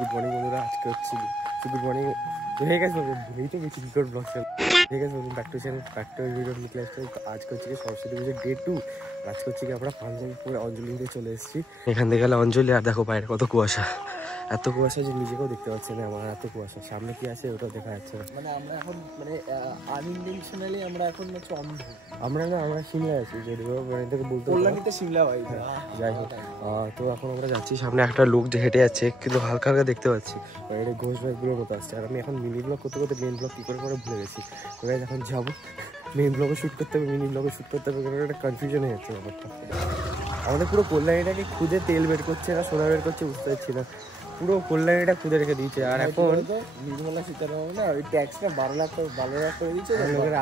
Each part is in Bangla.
গুড মর্নিং বন্ধুরা, আজকে হচ্ছে গুড মর্নিং হয়ে গেছে, ভুলেই তো গেছি রিকর্ড ব্লগ ঠিক আছে। Back to channel, back to video নিকলে আসছে। আজকে হচ্ছে কি সরস্বতী পুজোর ডে 2। আজকে হচ্ছে কি আমরা পাঞ্জাবপুরে অঞ্জলিতে চলে এসেছি। এখান থেকে গেলে অঞ্জলি, আর দেখো বাইরে কত কুয়াশা, এত কুয়াশা যে নিজেকেও দেখতে পাচ্ছি না আমার, এত কুয়াশা। সামনে কি আছে ওটাও দেখা যাচ্ছে না। মানে আমরা এখন মানে আনইনটেনশনালি আমরা এখন হচ্ছে অন্ধ। আমরা না, আমরা সিমলা আছি, যদিও থেকে বলতে কল্যাণীতে সিমলা ভাই। যাই হোক, তো এখন আমরা যাচ্ছি। সামনে একটা লোক যে হেঁটে যাচ্ছে, কিন্তু হালকা হালকা দেখতে পাচ্ছি এটা ঘোষ ব্যাগগুলোর মতো আসছে। আর আমি এখন মিনি ব্লগ করতে করতে মেন ব্লগ কী করে ভুলে গেছি। ওরা এখন যাবো, মেন ব্লগে শ্যুট করতে হবে, মিনি ব্লগে শ্যুট করতে হবে, একটা কনফিউশন হয়ে যাচ্ছে ব্যাপারটা। আমাদের পুরো কল্যাণীটাকে খুদে তেল বের করছে না সোনা বের করছে বুঝতে পারছি না, পুরো কল্যাণীটা খুদে রেখে দিয়েছে। আর এখন নির্মলা সীতারামন না ওই ট্যাক্সটা 12 লাখ করে দিয়েছে,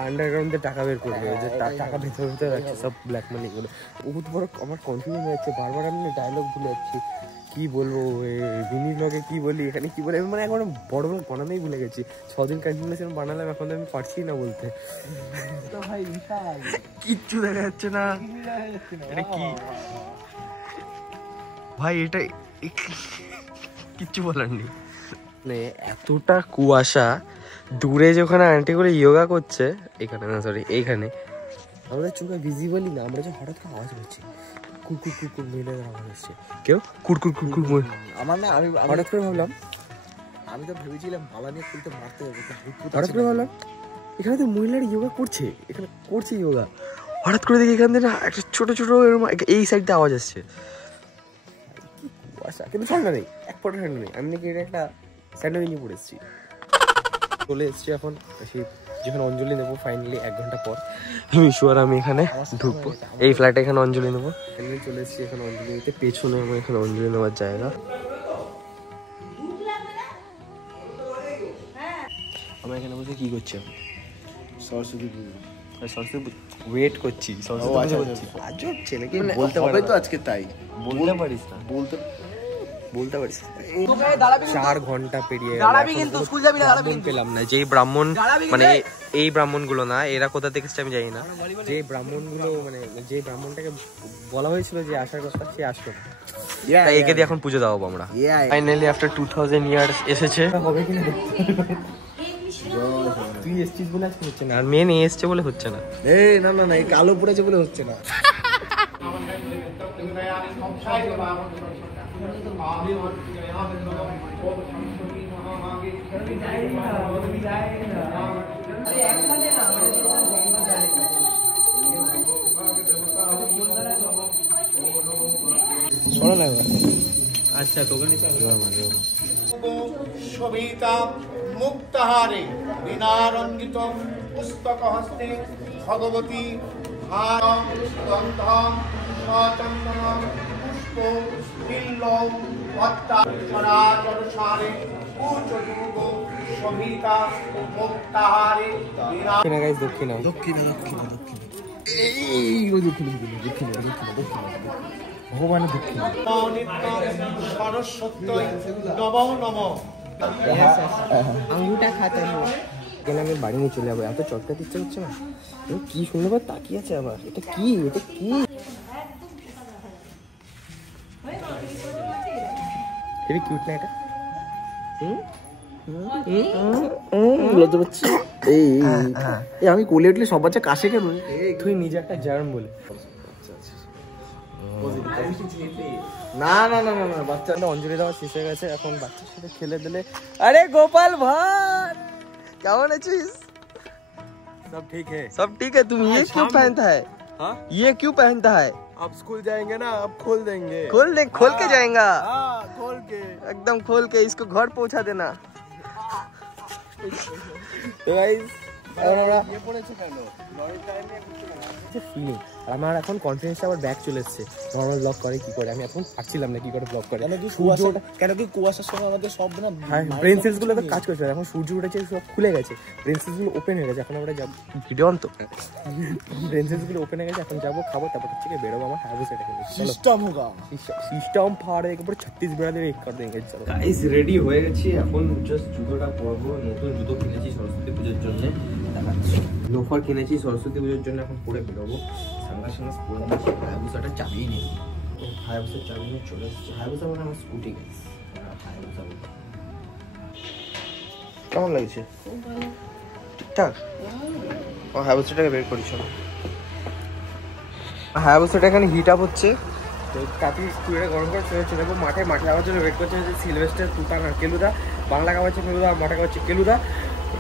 আন্ডারগ্রাউন্ডে টাকা বের করবে, যে টাকা ভেতরে ভেতরে রাখছে সব ব্ল্যাক মানিগুলো। বহুত বড় আমার কনফিউশন হয়ে যাচ্ছে, বারবার আমি ডায়লগ ভুলে যাচ্ছি, কি বলবো মিনি ব্লগে কি বলি, এখানে কি বলি, মানে এখন বড় বড় বানানোই ভুলে গেছি। 6 দিন কন্টিনিউশন বানালাম, এখন আমি পারছি না বলতে। ভাই কিচ্ছু দেখা যাচ্ছে না, এটা কি ভাই, এটা কিচ্ছু বলার নেই। মানে এতটা কুয়াশা, দূরে যে ওখানে আন্টি করে ইয়োগা করছে, এখানে না সরি এইখানে, আমাদের চোখে ভিজিবলই না, আমরা যে হঠাৎ করে আওয়াজ পাচ্ছি, কুকুর কুকুর মেয়েদের আওয়াজ আসছে, কেউ কুরকুর কুকুর। আমার না, আমি হঠাৎ করে ভাবলাম, আমি তো ভেবেছিলাম ভালা নিয়ে খুলতে মারতে হবে, হঠাৎ করে ভাবলাম এখানে তো মহিলারা ইয়োগা করছে, এখানে করছে ইয়োগা। হঠাৎ করে দেখি এখান থেকে না একটা ছোটো ছোটো এই সাইডটা আওয়াজ আসছে, কুয়াশা কিন্তু ঠান্ডা নেই, এক ফোঁটা ঠান্ডা নেই। আমি নাকি এটা একটা স্যান্ডো নিয়ে পড়ে এসেছি। চলে এসেছি এখন সেই যেখানে অঞ্জলি নেবো ফাইনালি 1 ঘন্টা পর। মিশু আর আমি এখানে ঢুকবো, এই ফ্ল্যাটে এখানে অঞ্জলি নেবো। ফাইনালি চলে এসেছি এখানে অঞ্জলি নিতে, পেছনে আমার এখানে অঞ্জলি নেওয়ার জায়গা। আমরা এখানে বসে কি করছি? সরস্বতী পুজো, সরস্বতী ওয়েট করছি, সরস্বতী পুজো করছি। আজব ছেলে, কি বলতে হবে তো আজকে, তাই বলতে পারিস না, বলতে পারিস। 4 ঘন্টা পেরিয়ে পেলাম না। যেই ব্রাহ্মণ, মানে এই ব্রাহ্মণ গুলো না, এরা কোথা থেকে এসেছে আমি জানি না, যে ব্রাহ্মণ গুলো মানে যে ব্রাহ্মণটাকে বলা হয়েছিল যে আসার কথা, সে আসলো না। তাই একে দিয়ে এখন পুজো দেওয়াবো আমরা। ফাইনালি আফটার 2000 ইয়ার্স এসেছে। হবে কিনা তুই এসছিস বলে আজকে হচ্ছে না, আর মেন এসছে বলে হচ্ছে না। না না না, এই কালো পড়েছে বলে হচ্ছে না। আচ্ছা তোকে শোভিতা মুক্তাহারে বিনারঞ্জিত পুস্তক হস্তে ভগবতী হারম গন্ধম সচন্দনম পুষ্প বিল্লম পদ্মা চরাচর সারে উচ্চযুগ শোভিতা মুক্তাহারে দক্ষিণা ভগবানের দক্ষিণ সরস্বতী নমো নমঃ। আঙ্গুটা খাতে গেলে আমি বাড়ি নিয়ে চলে যাবো, এত চটকা দিচ্ছে হচ্ছে না। কি শুনতে পার তাকিয়ে আছে আবার, এটা কি হেবি কিউট না এটা? আমি কোলে উঠলে সব বাচ্চা কাশে কেন? তুই নিজে একটা জার্ম বলে। না না না না না, বাচ্চাটা অঞ্জলি দেওয়া শেষ হয়ে গেছে, এখন বাচ্চার সাথে খেলে দিলে। আরে গোপাল ভাই কেমন আছিস? सब ठीक है, सब ठीक है। तुम ये क्यों पहनता है? हाँ? ये क्यों पहनता है? अब स्कूल जाएंगे ना, अब खोल देंगे। खोल के जाएगा, हाँ, खोल के एकदम खोल के। इसको घर पहुंचा देना। तो गाइस ये পড়েছে কেন? লরির টায়ার নিয়ে ঘুরতে গেল। ফিলিং আমার এখন কনফিডেন্স আবার ব্যাক চলে এসেছে। নর্মাল ব্লগ করে কি করে, আমি এখন পারছিলাম না কি করে ব্লগ করে। কেন কি কুয়াশার সময় আমাদের সব না ব্রেন সেলস গুলো তো কাজ করছে, এখন সূর্য উঠেছে, সব খুলে গেছে, ব্রেন সেলস গুলো ওপেন হয়ে গেছে। এখন আমরা যাব ভিডিও অন, তো ব্রেন সেলস গুলো ওপেন হয়ে গেছে, এখন যাবো খাবো, তারপর থেকে বেরোবো আমার হাইওয়ে থেকে। সিস্টেম হোগা, সিস্টেম ফাড়ে একবার 36 বেড়া দিয়ে এক করে দেंगे। চলো গাইস রেডি হয়ে গেছি, এখন জাস্ট জুতোটা পরবো। নতুন জুতো কিনেছি সরস্বতী পুজোর জন্য, লোফার কিনেছি সরস্বতী পুজোর জন্য, এখন পরে বেরোবো। সানগ্লাস পরে নিয়েছি, হায়াবুসাটা চাবিয়ে নিই। হায়াবুসার চাবি নিয়ে চলে এসেছি। হায়াবুসা মানে আমার স্কুটি গাইস, হায়াবুসা কেমন লাগছে? ঠিকঠাক? ও হ্যাভেলসটাকে বের করি চলো। হ্যাভেলসটা এখানে হিট আপ হচ্ছে, তো কাকি স্কুলে গরম করে চলে যাচ্ছে। দেখো মাঠে যাওয়ার জন্য ওয়েট করছে হচ্ছে সিলভেস্টার, তুতান আর কেলুদা। বাংলা খাওয়াচ্ছে কেলুদা, মাঠে খাওয়াচ্ছে কেলুদা।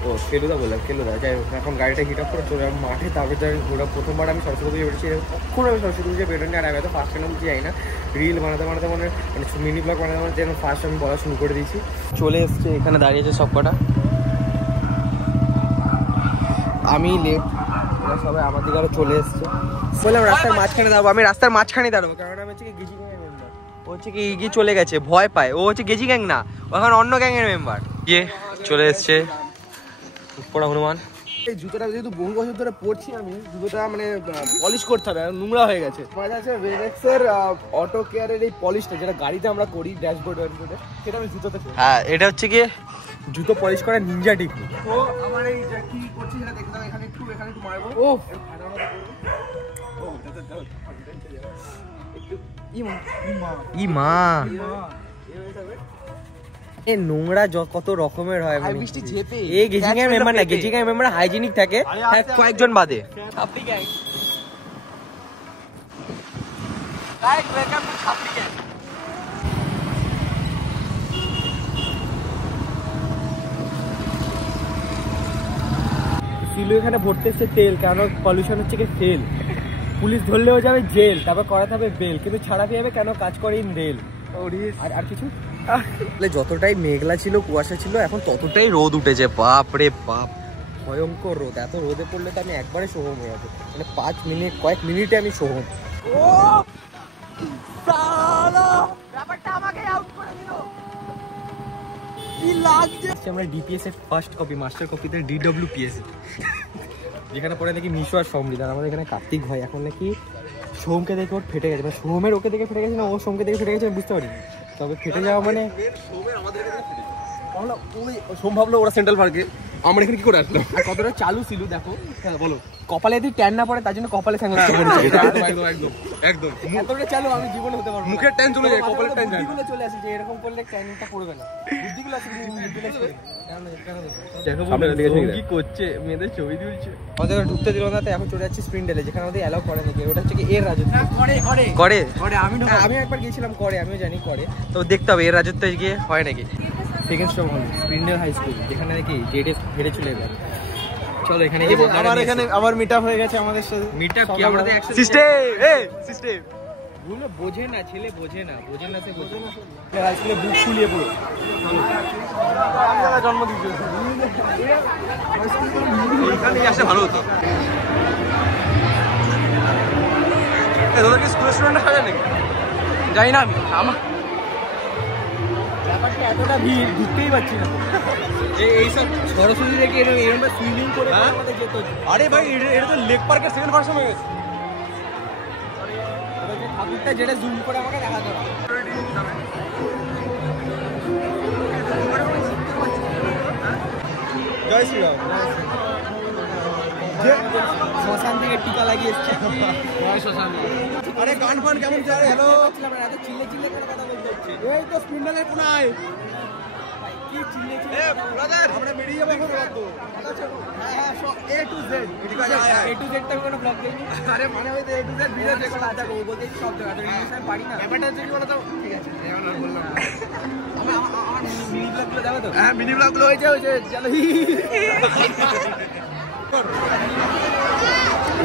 তো কেলুদা বললাম, কেলুদা। যাই হোক, এখন গাড়িটা হিট আপ করে চলে যাবো মাঠে। তারপর যাই ঘোরা। প্রথমবার আমি সরস্বতী পুজো বেরোচ্ছি, কখন আমি সরস্বতী পুজো বেরোনি। আর আমি তো ফার্স্ট টাইম বুঝি যাই না, রিল বানাতে মানে মিনি ব্লগ বানাতে যেন ফার্স্ট আমি বলা শুরু করে দিয়েছি। চলে এসছে, এখানে দাঁড়িয়েছে সব কটা। আমি লেট, সবাই আমার দিকে আরো চলে এসছে। বললাম রাস্তার মাঝখানে দাঁড়াবো, আমি রাস্তার মাঝখানে দাঁড়াবো, কারণ আমি হচ্ছে কি গেজি গ্যাংয়ের মেম্বার। ও হচ্ছে কি এগিয়ে চলে গেছে, ভয় পায়। ও হচ্ছে গেজি গ্যাং না, ও এখন অন্য গ্যাংয়ের মেম্বার। গিয়ে চলে এসছে পড়া হনুমান। এই জুতোটা যেহেতু বহু বছর ধরে পরছি আমি, জুতোটা মানে পলিশ করতে হবে, নোংরা হয়ে গেছে। আমার কাছে ভেনেক্সের অটো কেয়ারের এই পলিশটা, যেটা গাড়িতে আমরা করি ড্যাশবোর্ড, সেটা আমি জুতোতে করি। হ্যাঁ, এটা হচ্ছে গিয়ে জুতো পলিশ করা নিনজা টেকনিক। তো আমার এই কি করছি সেটা দেখে দাও। এখানে একটু মারবো। ও ই মা, এ নোংরা কত রকমের হয়। বৃষ্টি ঝেপে এই গেজিং এর মেম্বার না, গেজিং এর মেম্বার হাইজিনিক থাকে কয়েকজন বাদে। ছাপড়ি গ্যাং। গাইস, ওয়েলকাম টু ছাপড়ি গ্যাং। সিলু এখানে ভরতে এসছে তেল, কেন পলিউশন হচ্ছে কি ফেল। পুলিশ ধরলেও যাবে জেল, তারপর করাতে হবে বেল, কিন্তু ছাড়া পেয়ে যাবে কেন কাজ করে ইন রেল। আর কিছু যতটাই মেঘলা ছিল, কুয়াশা ছিল, এখন ততটাই রোদ উঠেছে। বাপ রে বাপ, ভয়ঙ্কর রোদ। এত রোদে পড়লে তো আমি একবারে সোহম হয়ে যাবো, মানে 5 মিনিট, কয়েক মিনিটে আমি সোহম। আমরা ডিপিএস এর ফার্স্ট কপি, মাস্টার কপিতে DWPS, যেখানে পরে নাকি মিশো আর সমৃদ্ধ। আমাদের এখানে কার্তিক ভাই এখন নাকি সোমকে দেখে ওর ফেটে গেছে, মানে সোমের ওকে দেখে ফেটে গেছে না, ও সোমকে দেখে ফেটে গেছে আমি বুঝতে পারিনি। তবে ফেটে যাওয়া মানে সোম ভাবলো ওরা সেন্ট্রাল পার্কে, আমরা এখানে কি করে আসলাম। আর কতটা চালু ছিল দেখো। হ্যাঁ বলো, কপালে যদি ট্যান না পড়ে তার জন্য কপালে সানগ্লাস পরেছে। একদম একদম একদম এতটা চালু আমি জীবনে হতে পারবো না। মুখের ট্যান চলে যায়, কপালের ট্যান যায়। বুদ্ধিগুলো চলে আসে যে এরকম করলে ট্যানিংটা পড়বে না। বুদ্ধিগুলো আছে কিন্তু ইউটিলাইজ করে না। কি করছে, মেয়েদের ছবি তুলছে। আমাদের ঢুকতে দিল না, তাই এখন চলে যাচ্ছি স্প্রিন্ডেলে, যেখানে আমাদের অ্যালাউ করে নাকি। ওটা হচ্ছে কি এর রাজত্ব। করে আমি একবার গিয়েছিলাম, করে আমিও জানি করে। তো দেখতে হবে এর রাজত্বে গিয়ে হয় নাকি। সেকেন্ড স্টপ হল স্প্রিন্ডেল হাই স্কুল, যেখানে নাকি জেডএস হেরে চলে গেল। চলো এখানে আবার মিট আপ হয়ে গেছে আমাদের সাথে। মিট আপ কি আমরা একসাথে সিস্টেম সিস্টেম বোঝে না ছেলে, বোঝে না সে বোঝে না। হাই স্কুলে বুক ফুলিয়ে পুরো জন্ম দিয়েছে, এখানে আসলে ভালো হতো। তোদের কি স্কুল স্টুডেন্ট হয় নাকি জানি না আমি। আমার ব্যাপারটা এতটা ভিড়, ঢুকতেই পারছি না। এইসব সরস্বতী থেকে এরকম সুইমিং করে আমাদের যেত। আরে ভাই, এটা তো লেক পার্কের সেকেন্ড ভার্সন হয়ে গেছে। ঠাকুরটা যেটা জুম করে আমাকে দেখা যাবে। জয় শ্রীরাম। শ্মশান থেকে টিকা লাগিয়ে এসছে। আরে গান ফান কেমন চলে? হ্যালো, এত চিল্লে চিল্লে করে কথা বলতে হচ্ছে। এই তো স্পিন্ডালের কোনায়। কি চিল্লে চিল্লে? ব্রাদার, আমরা বেরিয়ে যাবো এখন রাত। হ্যাঁ, সব A to Z। A to Z টা আমি কোনো ব্লগ দেইনি। আরে মানে ওই A to Z ভিডিও দেখো। আচ্ছা, ও বলতে সব জায়গা তো ইংলিশ আমি পারি না। ব্যাপারটা হচ্ছে কি বলতো, ঠিক আছে এখন আর বললাম না। আমার মিনি ব্লগগুলো দেখো তো। হ্যাঁ, মিনি ব্লগগুলো হয়েছে চলো।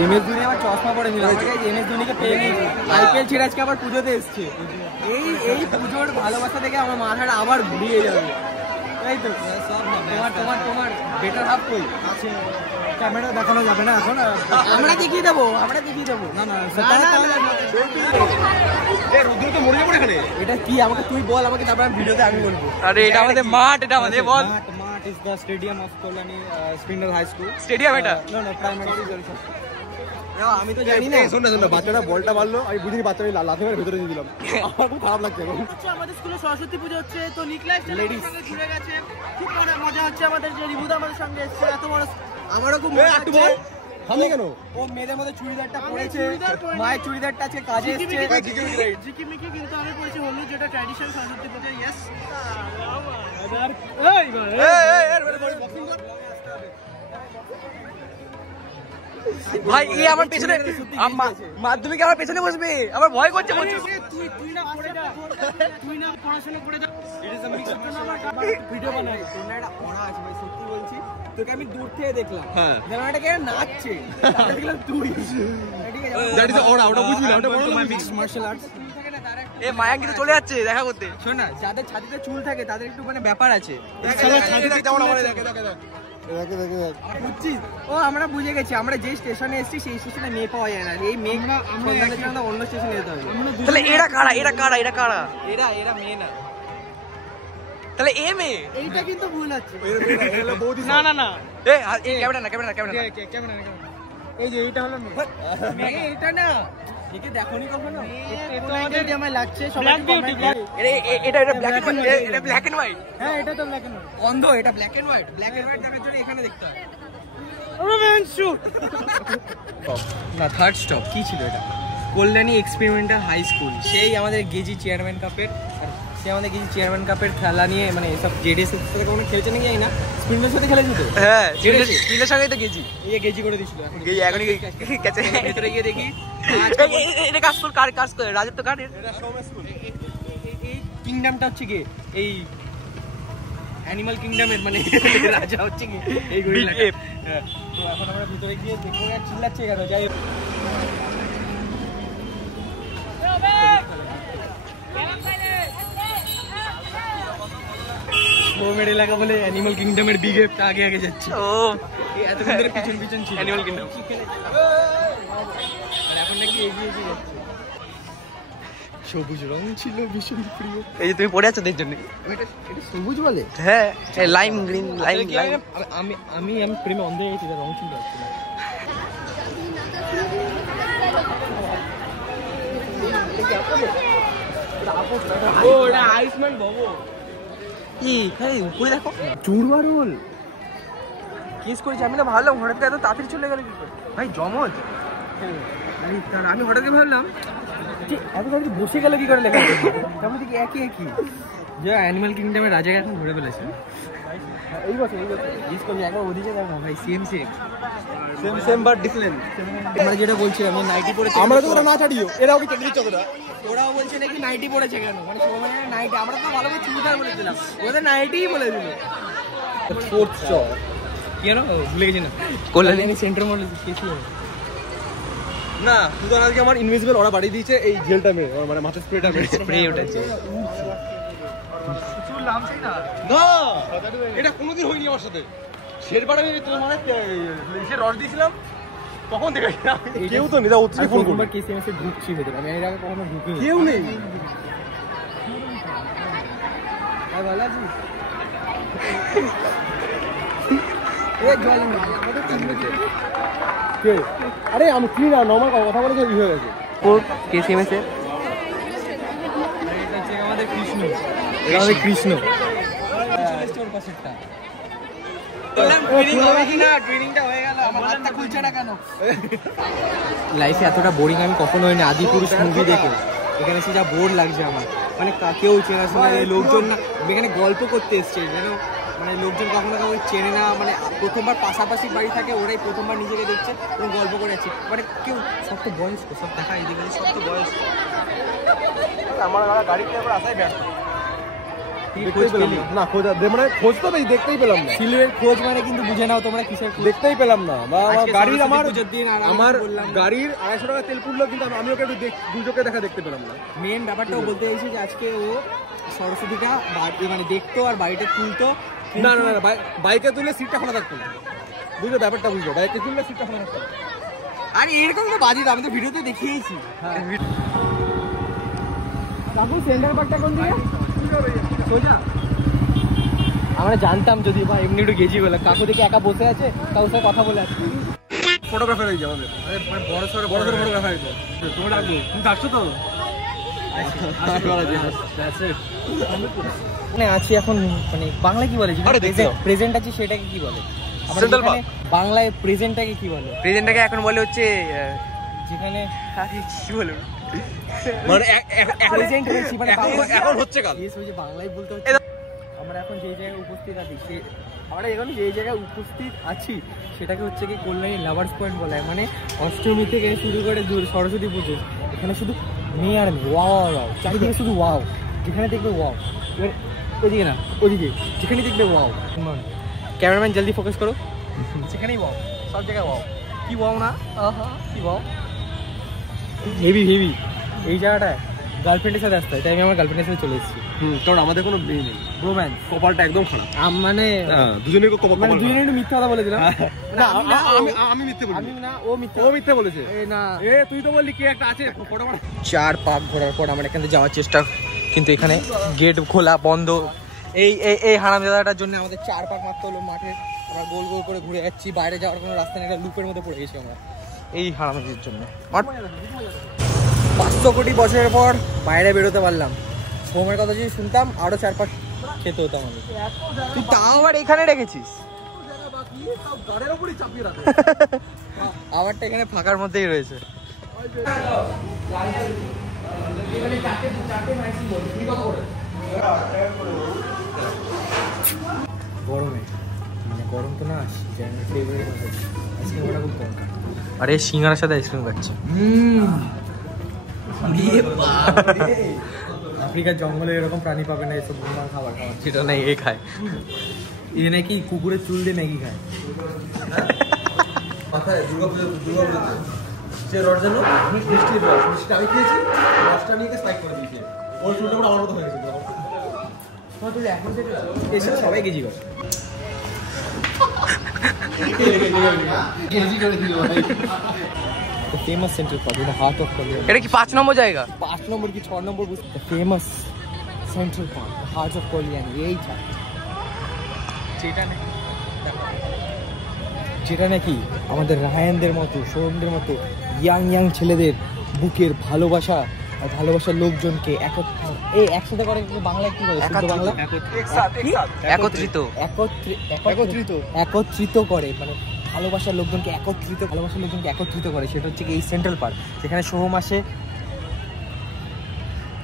MS ধোনি আমার চশমা পরে নিল, আমাকে MS ধোনিকে পেয়ে গেছি। IPL ছেড়ে আজকে আবার পুজোতে এসছে। এই পুজোর ভালোবাসা থেকে আমার মাথাটা আবার ঘুরিয়ে যাবে, তাই তো? তোমার বেটার হাফ কই আছে? ক্যামেরা দেখানো যাবে না এখন, আমরা দেখিয়ে দেবো। না রুদ্র তো মরে যাবো এখানে। এটা কি আমাকে তুই বল, আমাকে তারপর আমি ভিডিওতে আমি বলবো। আরে এটা আমাদের মাঠ, এটা আমাদের বল। মাঠ is the stadium of Kalyani Springdale high school. Stadium এটা না প্রাইমারি স্কুল। আমি তো জানি না। শোন না, বাচ্চাটা বলটা মারলো, আমি বুঝিনি বাচ্চাটা লাথি মেরে ভিতরে দিয়ে দিলাম। আমার খুব খারাপ লাগছে এখন। আমাদের স্কুলে সরস্বতী পুজো হচ্ছে, তো নিকলাস লেডিস সঙ্গে ঘুরে গেছে, খুব মজা হচ্ছে। আমাদের যে রিভুদা আমাদের সঙ্গে এসেছে, এত বড় আমারও খুব মজা হচ্ছে। থামলি কেন? ও মেয়েদের মধ্যে চুড়িদারটা পরেছে, মায়ের চুড়িদারটা আজকে কাজে এসেছে। ঝিকিমিকি কিন্তু আমি পড়েছি হলুদ, যেটা ট্র্যাডিশনাল সরস্বতী পূজা। ইয়েস ভাই এ আমার পেছনে মাধ্যমিক আমার পেছনে বসবে, আমার ভয় করছে প্রচুর। তুই না পড়ে যা, তুই না পড়াশোনা করে যা। ভিডিও বানাই তোর না একটা অনা আছে ভাই, সত্যি বলছি। তোকে আমি দূর থেকে দেখলাম, যেন এটাকে নাচছে, দেখলাম তুই। দ্যাট ইজ ওরা, ওটা বুঝবি না, ওটা বড় মিক্সড মার্শাল আর্টস। এ মায়া কিন্তু চলে যাচ্ছে দেখা করতে। শোন না, যাদের ছাতিতে চুল থাকে তাদের একটু মানে ব্যাপার আছে। বুঝছিস? ও আমরা বুঝে গেছি, আমরা যে স্টেশনে এসেছি সেই স্টেশনে মেয়ে পাওয়া যায় না। এই মেয়ে সন্ধ্যাবেলার জন্য অন্য স্টেশনে যেতে হবে। তাহলে এরা কারা, এরা কারা, এরা কারা? এরা মেয়ে না। তাহলে এ মেয়ে? এইটা কিন্তু ভুল আছে। না না না, এ ক্যামেরা না, ক্যামেরা না, ক্যামেরা না। এই যে এইটা হলো মেয়ে, এটা না। একে দেখোনি কখনো? এটা আমার লাগছে সবাই কমেন্ট করে। এটা ব্ল্যাক এন্ড হোয়াইট, এটা ব্ল্যাক এন্ড হোয়াইট। হ্যাঁ এটা তো ব্ল্যাক এন্ড হোয়াইট। অন্ধ, এটা black and white. Black and white দেখার জন্য এখানে দেখতে হয়। Romance shoot. না, থার্ড স্টপ কি ছিল এটা? Kalyani experimental high school. সেই আমাদের গেজি চেয়ারম্যান কাপের, সে আমাদের গেজি চেয়ারম্যান কাপের খেলা নিয়ে মানে এসব জেডিএস এর সাথে কোনো খেলছে নাকি জানি না। স্পিনের সাথে খেলেছি তো। হ্যাঁ, স্পিনের সঙ্গেই তো গেছি। এই গেজি করে দিছিল। এখন গেজি এখনই গেছে। ভিতরে গিয়ে দেখি এটা কাজ স্কুল কার, কাজ করে রাজত্ব কার? এই কিংডমটা হচ্ছে কি এই অ্যানিমাল কিংডমের মানে রাজা হচ্ছে কি এই গরিলা। তো এখন আমরা ভিতরে গিয়ে দেখবো আর চিল্লাচ্ছে কেন। যাই হোক, হোমের এলাকা বলে অ্যানিমাল কিংডমের বিগেপটা আগে আগে যাচ্ছে। ও এতক্ষণ ধরে পিছন পিছন ছিল অ্যানিমাল কিংডম। আর এখন নাকি এগিয়ে এগিয়ে যাচ্ছে। সবুজ রং ছিল ভীষণ প্রিয়। এই যে তুমি পড়ে আছো এর জন্য। এটা সবুজ বলে? হ্যাঁ, লাইম গ্রিন, লাইম লাইম। আমি প্রেমে অন্ধ হয়ে গেছি, রং চিনতে পারছি না। ও এটা আইসম্যান বাবু। কি এই উপরে দেখো, চুরবা রোল কিস করেছি। আমি না ভাবলাম হঠাৎ করে এত তাড়াতাড়ি চলে গেল কি করে। ভাই জমজ। আমি হঠাৎ ভাবলাম যে এত তাড়াতাড়ি বসে গেল কি করে লেখা তেমন দিকে একই একই যে অ্যানিমাল কিংডমের রাজাকে এখন ধরে ফেলেছে। এই বছর জিজ্ঞেস করছি একবার ওদিকে দেখো ভাই, সেম সেম বাট ডিফারেন্ট। আমরা যেটা বলছিলাম নাইটি পরেছে, আমরা তো ওরা না ছাড়িও, এরাও কি কেটে দিচ্ছে ওরা। ওরাও বলছে নাকি নাইটি পরেছে কেন, মানে সবাই নাইটি। আমরা তো ভালো করে চুড়িদার বলেছিলাম, ওদের নাইটিই বলে দিল। ফোর্থ শট কেন ভুলে গেছি না কল্যাণী সেন্টার মডেল কেসি না, শুধু আজকে আমার ইনভিজিবল ওরা বাড়ি দিয়েছে এই জেলটা মেরে, মানে মাথার স্প্রেটা মেরে। স্প্রে উঠেছে। না এটা কোনোদিন হয়নি আমার সাথে। শেরবাড়া তোর মানে সে রস দিয়েছিলাম তখন দেখেছিলাম, কেউ তো নেই। ওত্রি ফোন করবার কেসি এসে ঢুকছি ভেতরে, আমি এর আগে কখনো ঢুকিনি। কেউ নেই। ভালো আছিস? কে? আরে আমি কি না নরমাল কথা বলে যে হয়ে গেছে। কেসিএমএস এর আমাদের কৃষ্ণ, কৃষ্ণ লাইফে এতটা বোরিং আমি কখনো হয়নি আদিপুরুষ মুভি দেখে। এখানে সে যা বোর লাগছে আমার, মানে কেউ চেনাশোনা নেই, লোকজন না এখানে গল্প করতে এসছে যেন, মানে লোকজন কখনো কাউকে চেনে না, মানে প্রথমবার পাশাপাশি বাড়ি থাকে, ওরাই প্রথমবার নিজেকে দেখছে এবং গল্প করে যাচ্ছে। মানে কেউ সব তো বয়স্ক, সব দেখা এদিকে সব তো বয়স্ক। আমার গাড়িতে আবার আসাই ব্যর্থ। না খোঁজ মানে খোঁজ তো নেই, দেখতেই পেলাম না। সিলের খোঁজ মানে কিন্তু বুঝে নাও তোমরা কিসের খোঁজ। দেখতেই পেলাম না। বা আমার গাড়ির আমার আমার গাড়ির 250 টাকা তেল পুড়লো, কিন্তু আমি ওকে একটু দুজকে দেখতে পেলাম না। মেন ব্যাপারটাও বলতে চাইছি যে আজকে ও সরস্বতীটা মানে দেখতো আর বাড়িটা তুলতো। না না না, বাইকে তুললে সিটটা খোলা থাকতো না। বুঝলো ব্যাপারটা, বুঝলো? বাইকে তুললে সিটটা খোলা থাকতো না। আরে এরকম তো বাজি, আমি তো ভিডিওতে দেখিয়েছি। কাকু সেন্টার পার্কটা কোন দিকে? সোজা। আমরা জানতাম যদি বা এমনি একটু গেছি বলে, কাকু দেখে একা বসে আছে, কাকুর সাথে কথা বলে আছে। ফটোগ্রাফার হয়ে যাবে, মানে বড় সড়ো ফটোগ্রাফার হয়ে যাবে। তোমরা ডাকবো, তুমি ডাকছো তো? মানে আছি এখন, মানে বাংলা কি বলে, প্রেজেন্ট আছে সেটাকে কি বলে? Central Park। বাংলায় প্রেজেন্টটাকে কি বলে? প্রেজেন্টটাকে এখন বলে হচ্ছে যেখানে আরে কি বলবো মানে প্রেজেন্ট হয়েছি মানে এখন হচ্ছে কাল। বাংলায় বলতে হচ্ছে। আমরা এখন যে জায়গায় উপস্থিত আছি সেটাকে হচ্ছে কি কল্যাণী লাভার্স পয়েন্ট বলা হয়। মানে অষ্টমী থেকে শুরু করে সরস্বতী পুজো এখানে শুধু মেয়ে আর মেয়ে, ওয়াও চারিদিকে শুধু ওয়াও, যেখানে দেখবে ওয়াও। এবার ওদিকে না, ওদিকে যেখানে দেখবে ওয়াও। ক্যামেরাম্যান জলদি ফোকাস করো, সেখানেই ওয়াও, সব জায়গায় ওয়াও। কি ওয়াও না, আহা কি ওয়াও, হেভি হেভি। এই জায়গাটায় গার্লফ্রেন্ডের সাথে আসতে হয়, তাই আমি আমার গার্লফ্রেন্ডের সাথে চলে এসেছি। কারণ আমাদের কোনো বিয়ে নেই, রোম্যান্স কপালটা একদম খারাপ। মানে দুজনের মানে দুজনে একটু মিথ্যা কথা বলে দিলাম। আমি মিথ্যে বলি, আমি না, ও মিথ্যা বলেছে। না, তুই তো বললি কি একটা আছে ফটো। 4 পাক ঘোরার পর আমরা এখান থেকে যাওয়ার চেষ্টা, কিন্তু এখানে গেট খোলা বন্ধ। এই হারামজাদাটার জন্য আমাদের 4 পাক মারতে হলো মাঠে। আমরা গোল গোল করে ঘুরে যাচ্ছি, বাইরে যাওয়ার কোনো রাস্তা নেই, একটা লুপের মধ্যে পড়ে গেছি আমরা এই হারামজাদার জন্য। 500 কোটি বছরের পর বাইরে বেরোতে পারলাম। সোমের কথা যদি শুনতাম আরো 4 পাক খেতে হতাম আমি। তুই তাও আবার এখানে রেখেছিস, আমারটা এখানে ফাঁকার মধ্যেই রয়েছে। গরমে মানে গরম তো না, আরে সিঙ্গারার সাথে আইসক্রিম খাচ্ছি। আফ্রিকার জঙ্গলে এরকম প্রাণী পাবে না, এসব ঘুমার খাবার খাওয়া, সেটা না এ খায়। এ নাকি কুকুরের চুল দিয়ে ম্যাগি খায়। সে রড জানো মিষ্টির রস, মিষ্টিটা আমি খেয়েছি, রসটা নিয়ে স্পাইক করে দিয়েছে, ওর চুলটা পুরো আমার মতো হয়ে গেছে। এসব সবাই কেজি করে। ফেমাস সেন্ট্রাল পার্ক, এটা হার্ট অফ কল্যাণ। এটা কি 5 নম্বর জায়গা? 5 নম্বর কি 6 নম্বর বুঝতে? Famous central park, heart of Kalyan. এই যেটা নাকি আমাদের রায়ানদের মতো, সোহমদের মতো ইয়াং ছেলেদের বুকের ভালোবাসা আর ভালোবাসার লোকজনকে একসাথে করে। বাংলায় কি বলে? শুদ্ধ বাংলা একত্রিত করে, মানে ভালোবাসার লোকজনকে একত্রিত করে। সেটা হচ্ছে এই সেন্ট্রাল পার্ক, যেখানে সোহম আসে,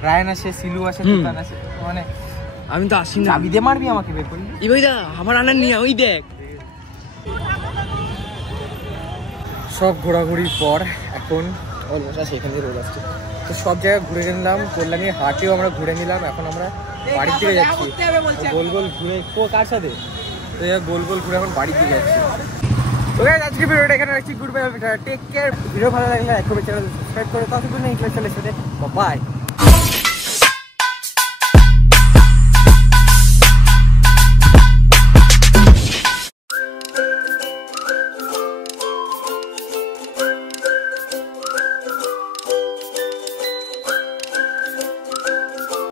রায়ান আসে, সিলু আসে, তুফান আসে। মানে আমি তো আসি না। চাবি দিয়ে মারবি আমাকে বের করলি? ইবইদা আমার আনার নিয়ে ওই দেখ। সব ঘোরাঘুরির পর এখন অলমোস্ট আছে, এখান থেকে রোড আসছে, তো সব জায়গায় ঘুরে নিলাম। কল্যাণীর হাটেও আমরা ঘুরে নিলাম। এখন আমরা বাড়ির দিকে যাচ্ছি, গোল গোল ঘুরে। কার সাথে? তো গোল গোল ঘুরে এখন বাড়ির দিকে যাচ্ছি। তো গাইস আজকে ভিডিওটা এখানে রাখছি। Good bye, take care. Video ভালো লাগলে লাইক করবে, চ্যানেল সাবস্ক্রাইব করে, ততক্ষণ ইংলিশ চ্যানেলের সাথে বাই।